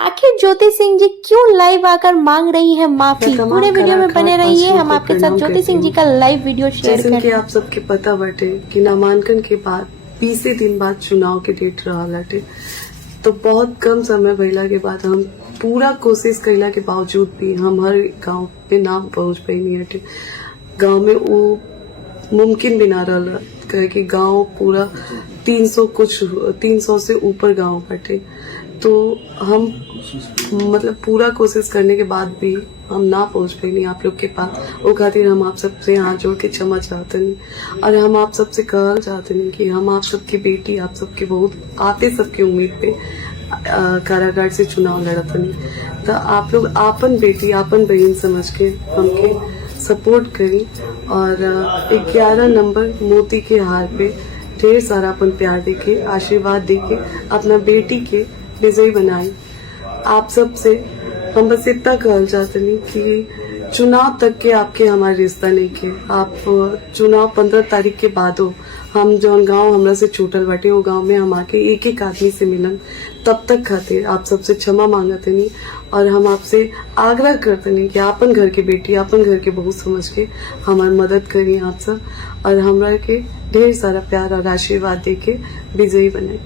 आखिर ज्योति सिंह जी क्यों लाइव आकर मांग रही है माफी? पूरे वीडियो में बने रहिए, हम आपके साथ ज्योति सिंह जी का लाइव वीडियो शेयर जैसे कि करें। आप सबके पता बाटे कि नामांकन के बाद 20 दिन बाद चुनाव के डेट रहा लाटे, तो बहुत कम समय भइला के बाद हम पूरा कोशिश कैला के बावजूद भी हम हर गांव पे ना पहुंच पाई हटे। गांव में वो मुमकिन भी ना रहला कहे कि गांव पूरा 300 से ऊपर गांव बाटे, तो हम मतलब पूरा कोशिश करने के बाद भी हम ना पहुंच पाई आप लोग के पास। वो खातिर हम आप सबसे हाथ जोड़ के क्षमा चाहते नहीं और हम आप सबसे कहना चाहते नहीं कि हम आप सबकी बेटी, आप सबके बहुत आते सबके उम्मीद पे कारागार से चुनाव लड़त नहीं, तो आप लोग आपन बेटी आपन बहन समझ के हमके सपोर्ट करी और 11 नंबर मोती के हार पे ढेर सारा अपन प्यार देके आशीर्वाद देके अपना बेटी के विजयी बनाई। आप सब से हम बस इतना कहना चाहते नहीं कि चुनाव तक के आपके हमारे रिश्ता नहीं के, आप चुनाव 15 तारीख के बाद हो, हम जौन गांव हमरा से छूटल बाटे वो गांव में हम आके एक एक आदमी से मिलन, तब तक खातिर आप सबसे क्षमा मांगते नहीं और हम आपसे आग्रह करते नहीं कि आपन घर के बेटी आपन घर के बहू समझ के हमारी मदद करिए आप सब और हमरा के ढेर सारा प्यार और आशीर्वाद देके विजयी बने।